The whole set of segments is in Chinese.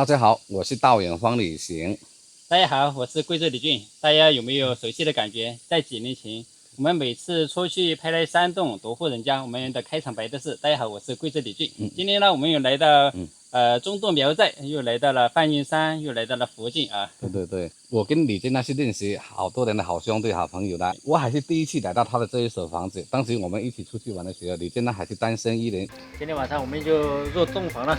大家好，我是道远方旅行。大家好，我是贵州李俊。大家有没有熟悉的感觉？在几年前，我们每次出去拍来山洞多户人家，我们的开场白都是大家好，我是贵州李俊。今天呢，我们又来到中度苗寨，又来到了梵音山，又来到了福建啊。对，我跟李俊那是认识好多年的好兄弟、好朋友的。我还是第一次来到他的这一所房子，当时我们一起出去玩的时候，李俊呢还是单身一人。今天晚上我们就入洞房了。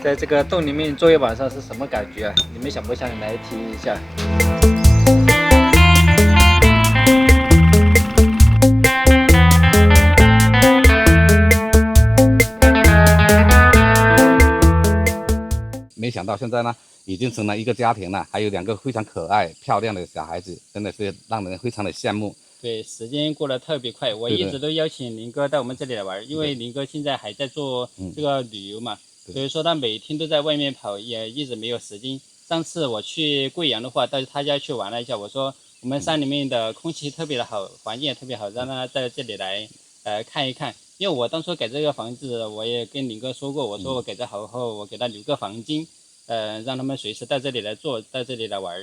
在这个洞里面坐一晚上是什么感觉啊？你们想不想来体验一下？没想到现在呢，已经成了一个家庭了，还有2个非常可爱、漂亮的小孩子，真的是让人非常的羡慕。对，时间过得特别快，我一直都邀请林哥到我们这里来玩，因为林哥现在还在做这个旅游嘛。所以说他每天都在外面跑，也一直没有时间。上次我去贵阳的话，到他家去玩了一下，我说我们山里面的空气特别的好，环境也特别好，让他在这里来看一看。因为我当初改这个房子，我也跟林哥说过，我说我改造好后，我给他留个房间，让他们随时到这里来坐，到这里来玩。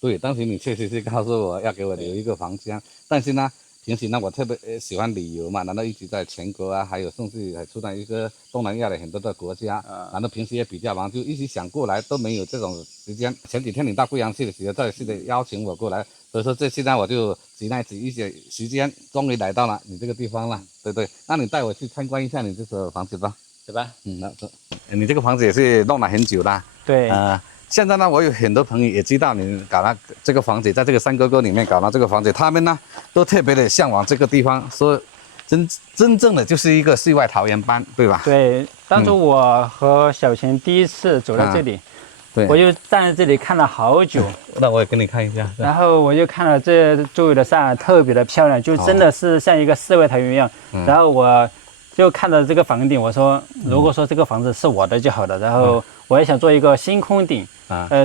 对，当时你确实是告诉我要给我留一个房间，但是呢，平时呢我特别喜欢旅游嘛，然后一直在全国啊，还有甚至还出到一个东南亚的很多的国家，然后平时也比较忙，就一直想过来都没有这种时间。前几天你到贵阳去的时候，再次的邀请我过来，所以说这次呢我就挤一些时间，终于来到了你这个地方了，对，那你带我去参观一下你这所房子吧，对吧？你这个房子也是弄了很久了，对，现在呢，我有很多朋友也知道你搞了这个房子，在这个山沟沟里面搞了这个房子，他们呢都特别的向往这个地方，说真正的就是一个世外桃源般，对吧？对，当初我和小钱第一次走到这里，对，我就站在这里看了好久。那我也给你看一下。然后我就看了这周围的山特别的漂亮，就真的是像一个世外桃源一样。然后我就看到这个房顶，我说如果说这个房子是我的就好了。然后我也想做一个星空顶。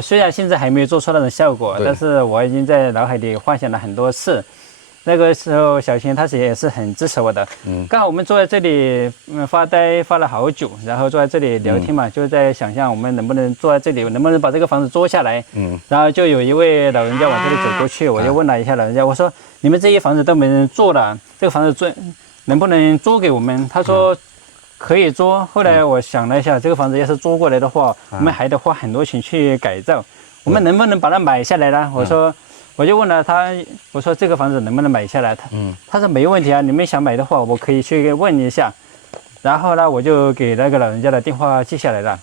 虽然现在还没有做出那种效果，但是我已经在脑海里幻想了很多次。那个时候小新他也是很支持我的。刚好我们坐在这里发呆发了好久，然后坐在这里聊天嘛，就在想象我们能不能坐在这里，能不能把这个房子租下来。然后就有一位老人家往这里走过去，我就问了一下老人家，我说你们这些房子都没人住了，这个房子能不能租给我们？他说可以租。后来我想了一下，这个房子要是租过来的话，我们还得花很多钱去改造，我们能不能把它买下来呢？我就问了他，我说这个房子能不能买下来？他说没问题啊，你们想买的话，我可以去问一下。然后呢，我就给那个老人家的电话记下来了。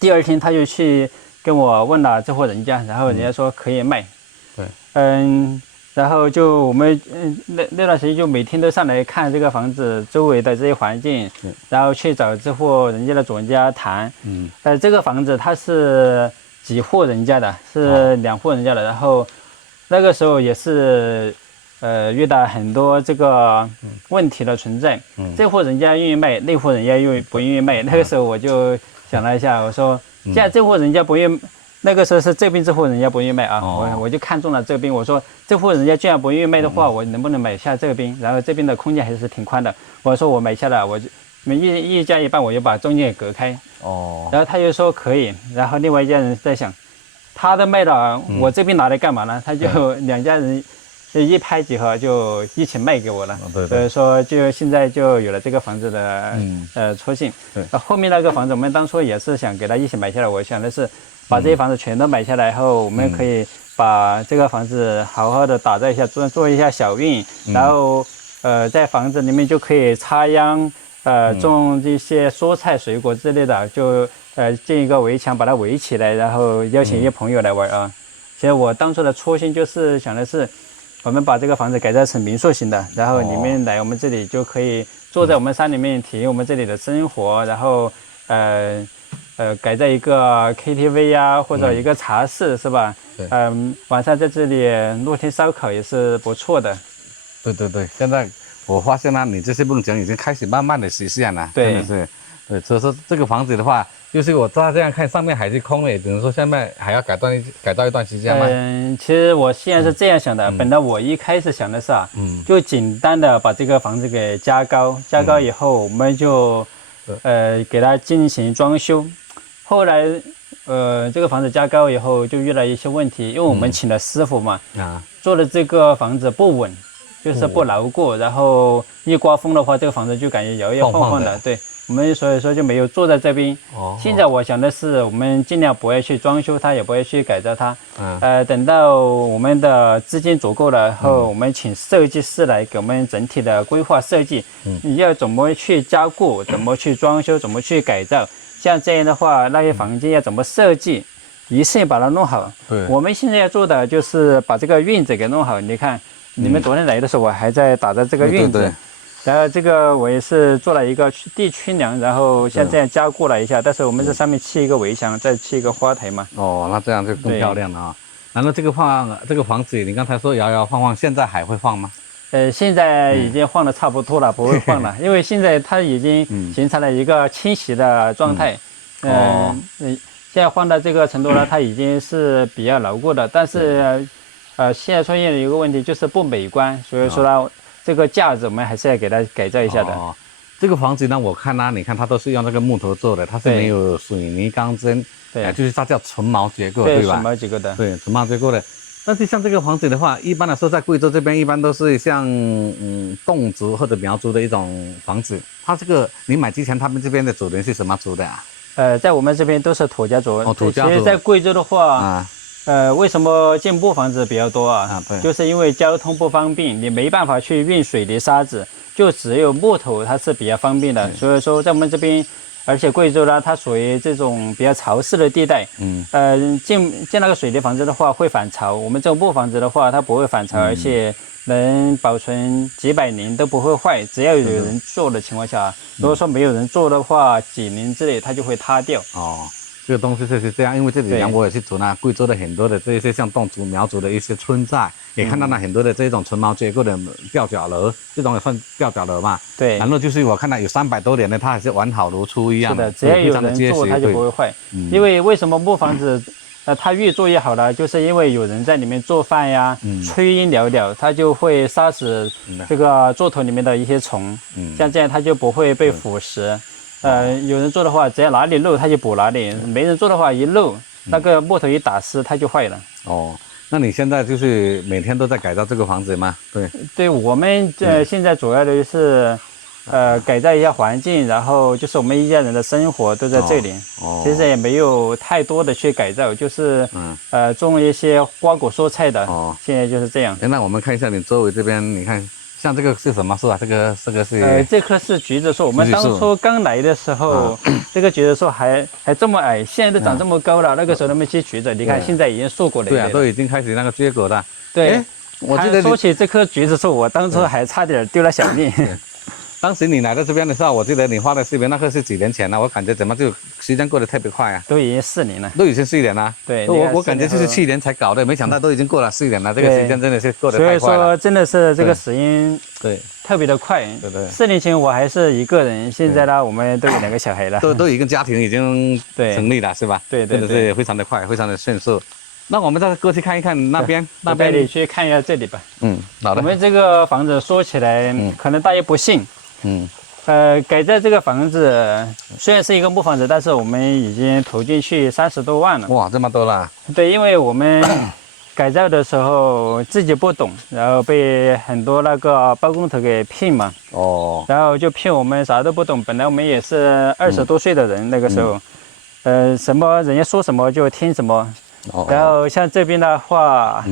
第二天他就去跟我问了这户人家，然后人家说可以卖。然后就我们那段时间就每天都上来看这个房子周围的这些环境，然后去找这户人家的主人家谈。这个房子它是几户人家的，是2户人家的。然后那个时候也是遇到很多这个问题的存在。这户人家愿意卖，那户人家又不愿意卖。那个时候我就想了一下，我说既然这户人家不愿意，那个时候是这边这户人家不愿意卖啊，我就看中了这边。我说这户人家既然不愿意卖的话，我能不能买下这边？然后这边的空间还是挺宽的。我说我买下了，我就一家一半，我就把中间给隔开。然后他就说可以。然后另外一家人在想，他都卖了，我这边拿来干嘛呢？他就2家人就一拍即合，就一起卖给我了。所以说就现在就有了这个房子的出现。后面那个房子我们当初也是想给他一起买下来，我想的是把这些房子全都买下来后，我们可以把这个房子好好的打造一下，做一下小院，然后在房子里面就可以插秧，种这些蔬菜水果之类的，就建一个围墙把它围起来，然后邀请一些朋友来玩啊。其实我当初的初心就是想的是，我们把这个房子改造成民宿型的，然后你们来我们这里就可以坐在我们山里面体验我们这里的生活，然后改造一个 KTV 呀，或者一个茶室，是吧？晚上在这里露天烧烤也是不错的。对，现在我发现呢，你这些梦想已经开始慢慢的实现了，真的是。对，所以说这个房子的话，就是我照这样看，上面还是空的，只能说现在还要改造一段时间吗？其实我现在是这样想的，本来我一开始想的是就简单的把这个房子给加高以后，我们就给它进行装修。后来这个房子加高以后就遇到一些问题，因为我们请了师傅嘛，做的这个房子不稳，就是不牢固，然后一刮风的话，这个房子就感觉摇摇晃晃的，对。我们所以说就没有坐在这边。现在我想的是，我们尽量不会去装修它，也不会去改造它。等到我们的资金足够了后，我们请设计师来给我们整体的规划设计。你要怎么去加固，怎么去装修，怎么去改造？像这样的话，那些房间要怎么设计，一次性把它弄好。我们现在要做的就是把这个院子给弄好。你看，你们昨天来的时候，我还在打造这个院子。然后这个我也是做了一个地区梁，然后像这样加固了一下，但是我们这上面砌一个围墙，再砌一个花台嘛。那这样就更漂亮了啊。然后这个房子，你刚才说摇摇晃晃，现在还会晃吗？现在已经晃得差不多了，不会晃了，因为现在它已经形成了一个倾斜的状态。现在晃到这个程度了，它已经是比较牢固的，但是现在出现了一个问题，就是不美观，所以说呢。这个架子我们还是要给它改造一下的。这个房子呢，我看你看它都是用那个木头做的，它是没有水泥钢筋，对，就是它叫纯毛结构，对吧？纯毛结构的，对，纯毛结构的。但是像这个房子的话，一般来说在贵州这边一般都是像侗族或者苗族的一种房子。它这个你买之前，他们这边的主人是什么族的啊？在我们这边都是土家族。土家族。其实，在贵州的话。为什么建木房子比较多啊？对，就是因为交通不方便，你没办法去运水泥沙子，就只有木头它是比较方便的。所以说在我们这边，而且贵州呢，它属于这种比较潮湿的地带。建那个水泥房子的话会反潮，我们这种木房子的话它不会反潮，而且能保存几百年都不会坏。只要有人做的情况下，如果说没有人做的话，几年之内它就会塌掉。这个东西就是这样，因为这几年我也是走贵州的很多的这些像侗族、苗族的一些村寨，也看到了很多的这种纯毛结构的吊脚楼，这种也算吊脚楼嘛。对。然后就是我看到有300多年的，它还是完好如初一样的。是的，只要有人做，它就不会坏。因为为什么木房子，它越做越好呢？就是因为有人在里面做饭呀，炊烟袅袅，它就会杀死这个座头里面的一些虫，像这样它就不会被腐蚀。有人做的话，只要哪里漏它就补哪里；没人做的话，一漏那个木头一打湿，它就坏了。那你现在就是每天都在改造这个房子吗？对，我们现在主要的是改造一下环境，然后就是我们一家人的生活都在这里。其实也没有太多的去改造，就是种一些瓜果蔬菜的。现在就是这样。那我们看一下你周围这边，你看。像这个是什么树啊？这个是这棵是橘子树。我们当初刚来的时候，这个橘子树还这么矮，现在都长这么高了。那个时候那么些橘子，你看现在已经硕果累累了。对啊，都已经开始那个结果了。对，我记得说起这棵橘子树，我当初还差点丢了小命。当时你来到这边的时候，我记得你发的视频，那个是几年前了，我感觉怎么就时间过得特别快啊？都已经4年了。都已经4年了。对，我感觉就是去年才搞的，没想到都已经过了4年了，这个时间真的是过得太快了。所以说真的是这个时间特别的快。对。4年前我还是一个人，现在呢我们都有2个小孩了，都一个家庭已经成立了，是吧？对，真的是非常的快，非常的迅速。那我们再过去看一看那边你去看一下这里吧。好的。我们这个房子说起来，可能大家不信。改造这个房子虽然是一个木房子，但是我们已经投进去30多万了。哇，这么多了！对，因为我们改造的时候自己不懂，然后被很多那个包工头给骗嘛。然后就骗我们啥都不懂。本来我们也是20多岁的人，那个时候，什么人家说什么就听什么。然后像这边的话，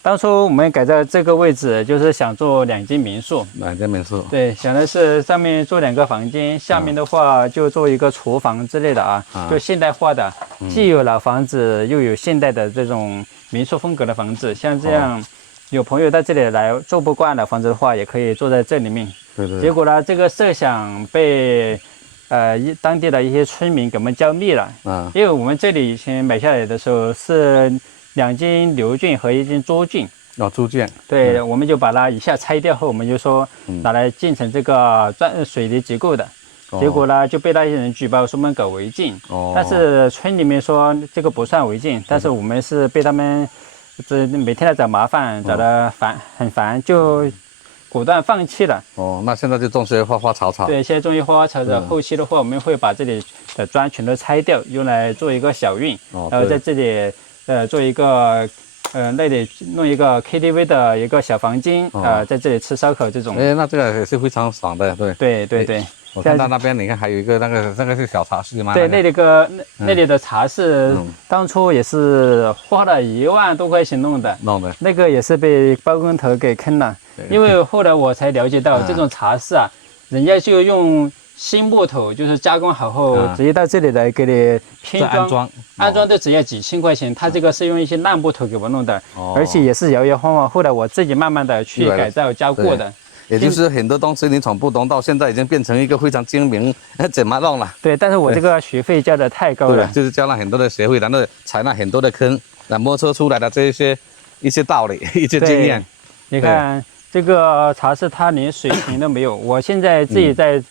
当初我们改造这个位置，就是想做2间民宿。2间民宿。对，想的是上面做2个房间，下面的话就做一个厨房之类的啊，就现代化的，既有老房子又有现代的这种民宿风格的房子。像这样，有朋友在这里来住不惯的房子的话，也可以住在这里面。对。结果呢，这个设想被当地的一些村民给我们浇灭了。因为我们这里以前买下来的时候是2间牛圈和1间猪圈。猪圈。对，我们就把它一下拆掉后，我们就说拿来建成这个水泥结构的。结果呢，就被那些人举报说我们搞违建。但是村里面说这个不算违建，但是我们是被他们每天来找麻烦，找得很烦，就果断放弃了。哦，那现在就种些花花草草。对，现在种一花花草草，后期的话我们会把这里的砖全都拆掉，用来做一个小院，然后在这里做一个那里弄一个 KTV 的一个小房间，在这里吃烧烤这种。哎，那这个也是非常爽的，对。对对对。我看到那边，你看还有一个那个是小茶室吗？对，那里的茶室，当初也是花了1万多块钱弄的，那个也是被包工头给坑了。因为后来我才了解到，这种茶室啊，人家就用新木头，就是加工好后，直接到这里来给你拼装，安装都只要几千块钱。他这个是用一些烂木头给我弄的，而且也是摇摇晃晃。后来我自己慢慢的去改造加固的。也就是很多东西你从不懂到现在已经变成一个非常精明，怎么弄了？对，但是我这个学费交的太高了，就是交了很多的学费，然后踩了很多的坑，摸索出来的这一些道理、一些经验。你看这个茶室，它连水平都没有。我现在自己在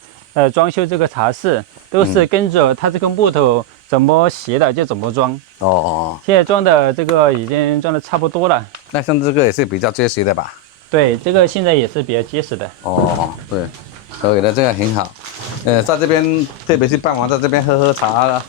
装修这个茶室，都是跟着它这个木头怎么斜的就怎么装。现在装的这个已经装的差不多了。那像这个也是比较结实的吧？对，这个现在也是比较结实的。对，可以的，这个很好。在这边，特别是傍晚在这边喝茶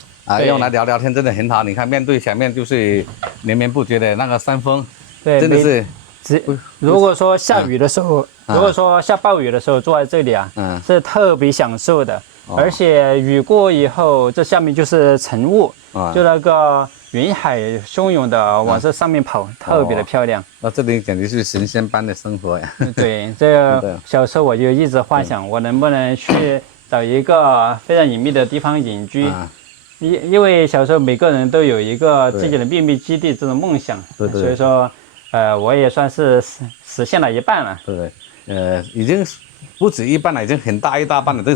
用来聊聊天，真的很好。你看，面对前面就是连绵不绝的那个山峰，对，真的是。如果说下雨的时候，如果说下暴雨的时候坐在这里啊，是特别享受的。而且雨过以后，这下面就是晨雾，就那个云海汹涌的往这上面跑，特别的漂亮。那这里简直是神仙般的生活呀！对，这个小时候我就一直幻想，我能不能去找一个非常隐秘的地方隐居。因为小时候每个人都有一个自己的秘密基地这种梦想，所以说，我也算是实现了一半了。对，已经不止一半了，已经很大一大半了，这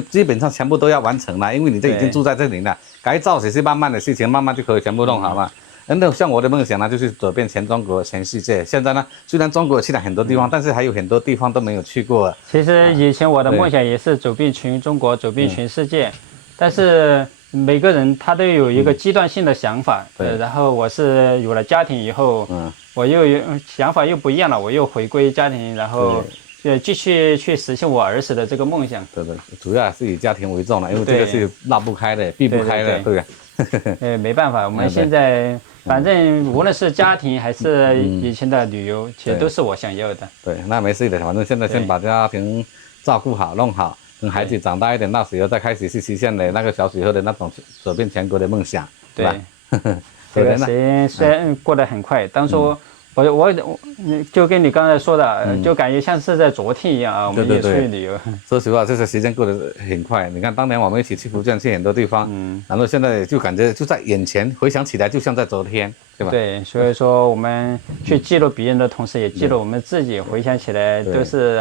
基本上全部都要完成了，因为你这已经住在这里了，改造只是慢慢的事情，慢慢就可以全部弄好了。那像我的梦想呢，就是走遍全中国、全世界。现在呢，虽然中国去了很多地方，但是还有很多地方都没有去过。其实以前我的梦想也是走遍全中国、走遍全世界，但是每个人他都有一个阶段性的想法。然后我是有了家庭以后，我又有想法又不一样了，我又回归家庭，然后继续去实现我儿时的这个梦想。对，主要还是以家庭为重了，因为这个是绕不开的、避不开的，对。没办法，我们现在反正无论是家庭还是以前的旅游，其实都是我想要的。对，那没事的，反正现在先把家庭照顾好、弄好，等孩子长大一点，那时候再开始去实现的那个小时候的那种走遍全国的梦想，对吧？这个时间虽然过得很快，当初我就跟你刚才说的，就感觉像是在昨天一样啊，我们也出去旅游。说实话，这个时间过得很快。你看，当年我们一起去福建，去很多地方，然后现在就感觉就在眼前，回想起来就像在昨天，对吧？对，所以说我们去记录别人的同时，也记录我们自己，回想起来都是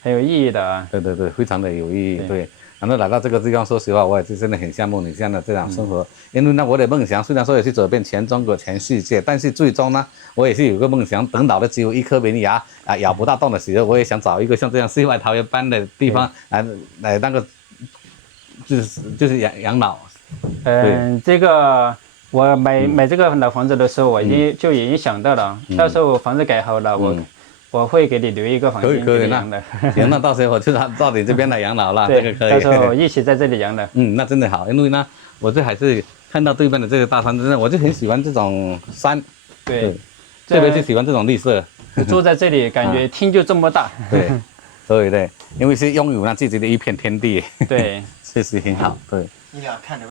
很有意义的啊。对，非常的有意义。对。然后来到这个地方，说实话，我也是真的很羡慕你这样的这样生活。因为呢，我的梦想虽然说也是走遍全中国、全世界，但是最终呢，我也是有个梦想，等老的只有一颗门牙咬不大洞的时候，我也想找一个像这样世外桃源般的地方来那个就是养老。这个我买这个老房子的时候，我已经想到了，到时候房子改好了，我会给你留一个房间给你养的。行，那到时候我就到你这边来养老了，这个可以。到时候一起在这里养老。那真的好，因为呢，我这还是看到对面的这个大山，真的我就很喜欢这种山。对，特别是喜欢这种绿色。住在这里，感觉天就这么大。对，因为是拥有了自己的一片天地。对，确实很好。对。你俩看着。